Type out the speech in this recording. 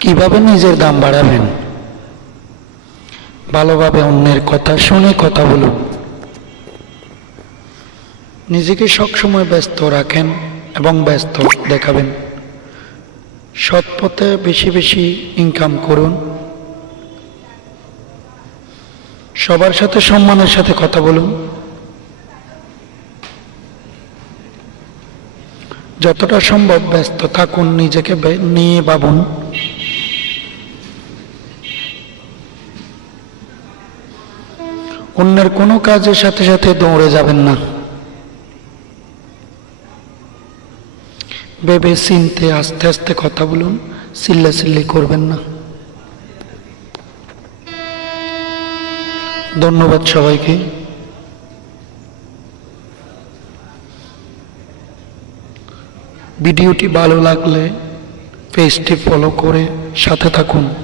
কিভাবে নিজের দাম বাড়াবেন? ভালোভাবে অন্যের কথা শুনে কথা বলুন। নিজেকে সবসময় ব্যস্ত রাখেন এবং ব্যস্ত দেখাবেন। সৎ পথে বেশি বেশি ইনকাম করুন। সবার সাথে সম্মানের সাথে কথা বলুন। যতটা সম্ভব ব্যস্ত থাকুন, নিজেকে নিয়ে ভাবুন। অন্যের কোনো কাজের সাথে সাথে দৌড়ে যাবেন না। ভেবে চিনতে আস্তে আস্তে কথা বলুন, চিল্লাচিল্লি করবেন না। ধন্যবাদ সবাইকে। ভিডিওটি ভালো লাগলে পেজটি ফলো করে সাথে থাকুন।